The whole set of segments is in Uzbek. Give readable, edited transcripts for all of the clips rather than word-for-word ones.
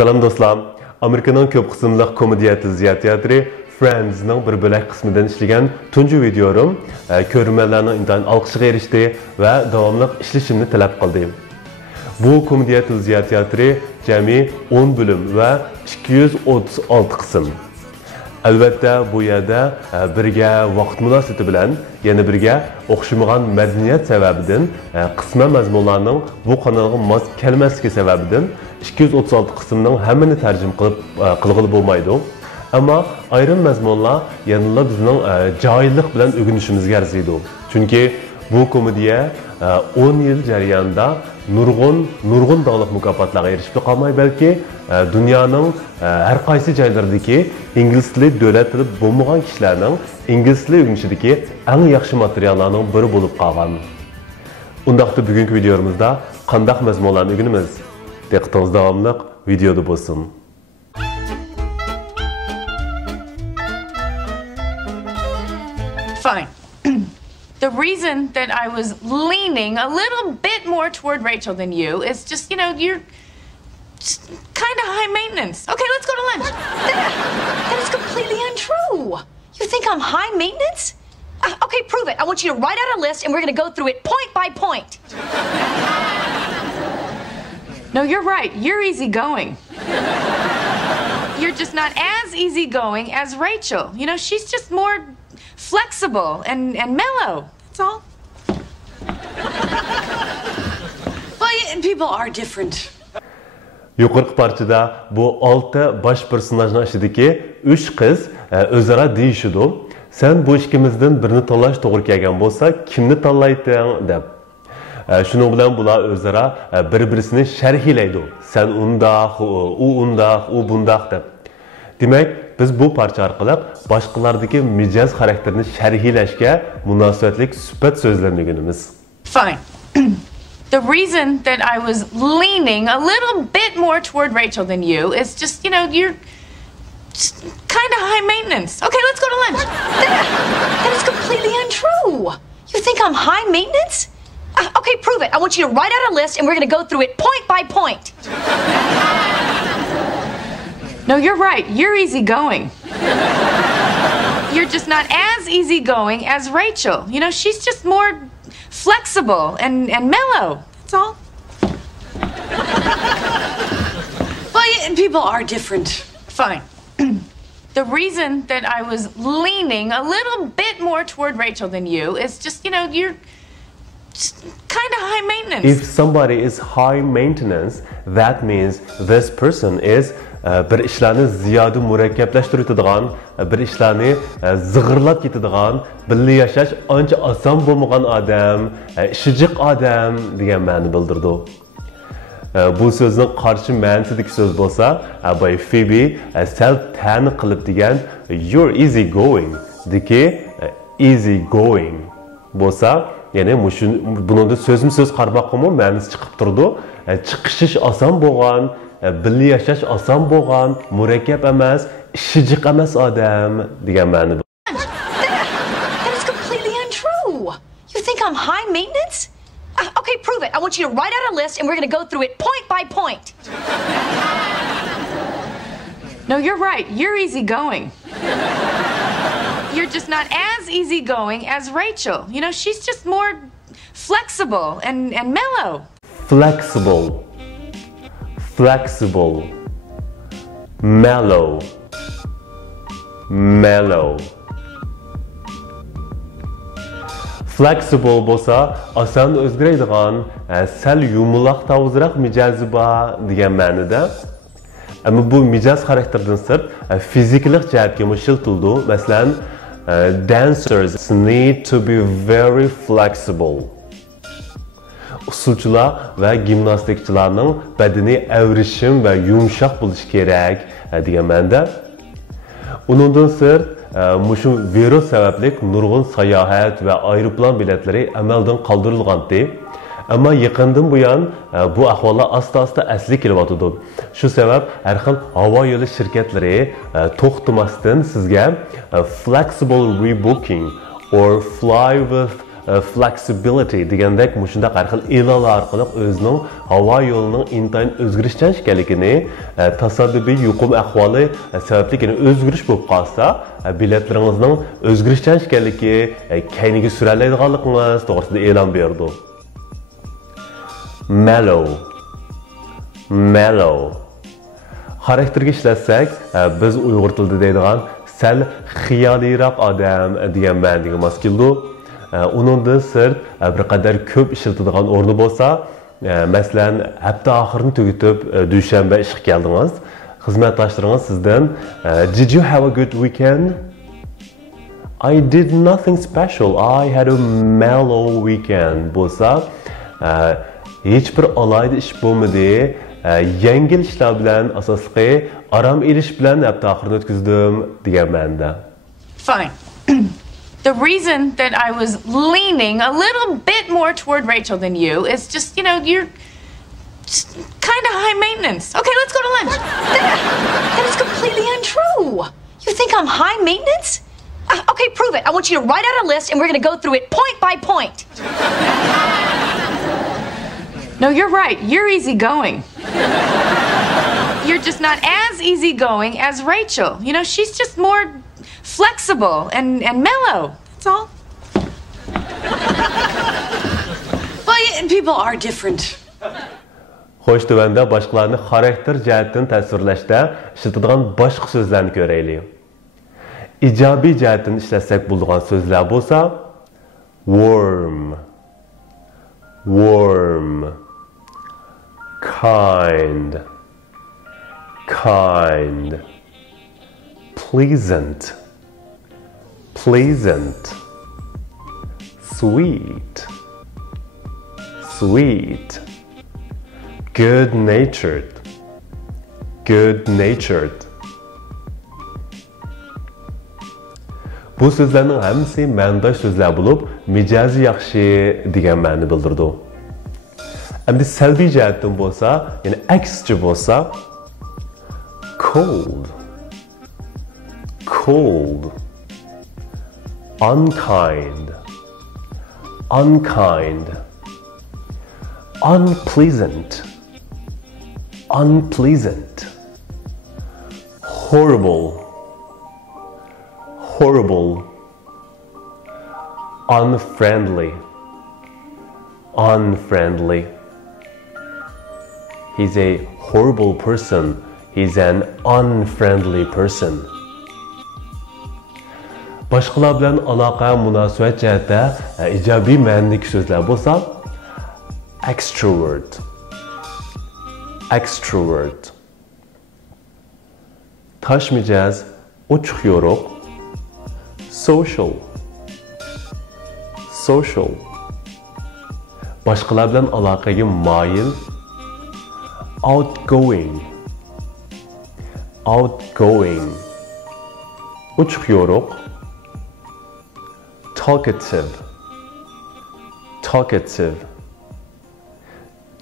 Salam dostlar. Amerikanın köp qismliq komediya teatri Friends'ning bir bo'lak qismidan ishlagan tunji videom ko'rmanlarning intayin olqishiga erishdi va davomli ishlashimni talab qildi. Bu komediya teatri jami 10 bo'lim va 236 qism. Albatta bu yerda birga vaqt munosabati bilan yana birga o'xshamagan madaniyat sababidan qisman mazmunlarning bu kanalga mos kelmasligi sababidan 236 qismning hammani tarjima qilib bo'lmaydi. Ammo ayrim mazmunlar yanada bizning joyillik bilan o'rganishimizga arziydi. Chunki bu komediya 10 yil jarayonida nurg'un dog'liq mukofotlarga erishib qolmay, balki dunyoning har qaysi joylaridagi ingliz tili davlat tili bo'lmagan kishilarning ingliz tili o'rganishidagi eng yaxshi materiallarning biri bo'lib qolgan. Undaqda bugungi videomizda qanday mazmunlarni o'rganamiz? Diqqatingiz davomli videoda bo'lsin. Fine. The reason that I was leaning a little bit more toward Rachel than you is just, you're just kind of high maintenance. Okay, let's go to lunch. That is completely untrue. You think I'm high maintenance? Okay, prove it. I want you to write out a list and we're going to go through it point by point. No, you're right. You're easygoing. You're just not as easygoing as Rachel. She's just more flexible and mellow. That's all. Well, people are different. Yuqorqi parchada bu 6 baş personajning ichidagi 3 qiz o'zaro deyishidi. Sen bu ikkimizdan birini tanlash to'g'ri kelgan bo'lsa, kimni tanlayding deb. Shuning bilan bular o'zaro bir-birini sharhlaydi. Sen undaq, u undaq, u bundaq deb. Demak, biz bu parcha orqali boshqalardagi mijoz xarakterini sharhlashga munosabatlik sifat so'zlarni o'rganamiz. Fine. The reason that I was leaning a little bit more toward Rachel than you is just, you're just kind of high maintenance. Okay, let's go to lunch. That is completely untrue. You think I'm high maintenance? Okay, prove it. I want you to write out a list and we're going to go through it point by point. No, you're right. You're easygoing. You're just not as easygoing as Rachel. She's just more flexible and mellow. That's all. Well, people are different. Fine. The reason that I was leaning a little bit more toward Rachel than you is just, you're just kind of high maintenance. If somebody is high maintenance, that means this person is bir ishlarni ziyoda murakkablashtiradigan, bir ishlarni zig'irlab ketadigan, birga yashash ancha oson bo'lmagan odam, ishijiq odam degan ma'ni bildirdi. Bu so'zning qarshi ma'nosidagi so'z bo'lsa, by Phoebe sal ta'ni qilib degan you're easy going deki easy going bo'lsa, ya'ni buningda so'zma-so'z qarmoqmi ma'nosi chiqib turdi. Chiqishish oson bo'lgan, birga yashash oson bo'lgan, murakkab emas, ishijiq emas odam degan ma'ni. That is completely untrue. You think I'm high maintenance? Okay, prove it. I want you to write out a list and we're going to go through it point by point. No, you're right. You're easygoing. You're just not as easygoing as Rachel. She's just more flexible and mellow. Flexible, mellow. Flexible bo'lsa, oson o'zgaradigan, sal yumaloq tavozroq mijozi bor degan ma'noda. Ammo bu mijoz xarakterdan sirt fiziklik jihatga mushiltildi. Masalan, dancers need to be very flexible. Usulchilar va gimnastikchilarning badaniy avrishim va yumshoq bo'lishi kerak degan ma'noda. Uningdan sirt mushu virus sababli nurg'un sayohat va aeroplan biletlari amaldan qoldirilgandi. Ammo yaqindan buyon bu ahvollar asta-asta asli kelyapti. Shu sabab har xil havo yo'li shirkatlari to'xtamasdan sizga flexible rebooking or fly with flexibility degandek mushundaq har xil e'lonlar orqali o'zining havo yo'lining intayin o'zgarishchan ekanligini, tasodifiy yuqum ahvoli sababli o'zgarish bo'lib qolsa, biletlaringizning o'zgarishchan ekanligi, keyingi sura oladiganligingiz to'g'risida e'lon berdi. Mellow. Xarakterga ishlatsak, biz Uyg'ur tilida deydigan sal xiyoliroq odam degan ma'noga mos keldi. Uningdan sirt bir qadar ko'p ishlatadigan o'rni bo'lsa, masalan, hafta oxirini tugatib, dushanba ishga keldingiz. Xizmatdoshlaringiz sizdan "Did you have a good weekend?" "I did nothing special. I had a mellow weekend." bo'lsa, hech bir alayda ish bo'lmadi. Yengil ishlar bilan asosli aram elish bilan hafta oxirini o'tkazdim degan ma'noda. Fine. The reason that I was leaning a little bit more toward Rachel than you is just, you're just kind of high maintenance. Okay, let's go to lunch. That is completely untrue. You think I'm high maintenance? Okay, prove it. I want you to write out a list and we're going to go through it point by point. No, you're right. You're easygoing. You're just not as easygoing as Rachel. She's just more flexible and mellow. That's all. Well, people are different. Xo'sh, tuvanda boshqalarni xarakter jihatdan tasvirlashda ishlatadigan boshqa so'zlarni ko'raylik. Ijobiy jihatdan ishlatsak bo'ladigan so'zlar bo'lsa, warm, kind, pleasant, sweet, good-natured. Bu so'zlarning hammasi ma'nodosh so'zlar bo'lib, mijozi yaxshi degan ma'ni bildirdi. Endi salbiy jihatdan bo'lsa, ya'ni aksicha bo'lsa, cold, unkind, unpleasant, horrible, unfriendly. He's a horrible person. He's an unfriendly person. Boshqalar bilan aloqa, munosabat jihatda ijobiy ma'nodagi so'zlar bo'lsa, extrovert. Tosh mijoz, ochiq yo'riq, social. Boshqalar bilan aloqaga moyil, outgoing. Ochiq yo'riq, talkative.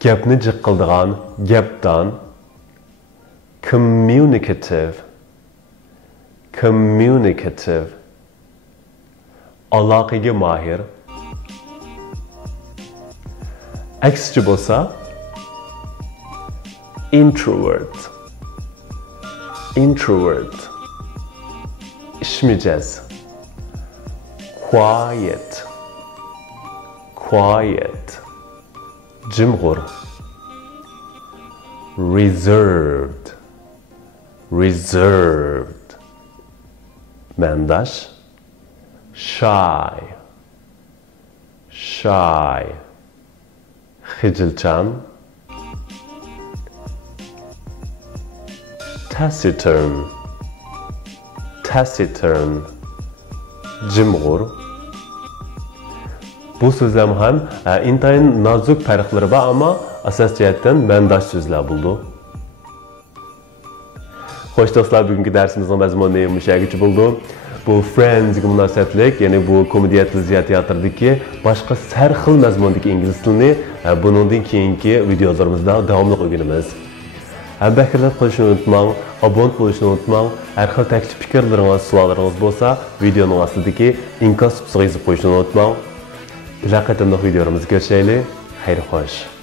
Gapni jiqqildigan, gapdan. Communicative. Aloqaga mahir. Aksicha bo'lsa, introvert. Ishmijoz. Quiet. Jimg'ur. Reserved. Ma'nodosh. Shy. Xijilchan. Taciturn. Jimg'ur. Bu so'zlar ham intayin nozik farqlari bor, ammo asos jihatdan ma'nodosh so'zlar bo'ldi. Xo'sh do'stlar, bugungi darsimizning mazmuni mushagicha bo'ldi. Bu Friends'ga munosabatlik, ya'ni bu komediya televiziya teatridagi boshqa har xil mazmundagi ingliz tilini buningdan keyingi videolarimizda davomli o'rganamiz. Hambakarlar qilishni unutmang, obuna bo'lishni unutmang. Har xil taklif fikrlaringiz, savollaringiz bo'lsa, videoning ostidagi inkas qismiga yozib qo'yishni unutmang. Bir qatimliq videolarımızı görüşəylik. Xeyr xoş.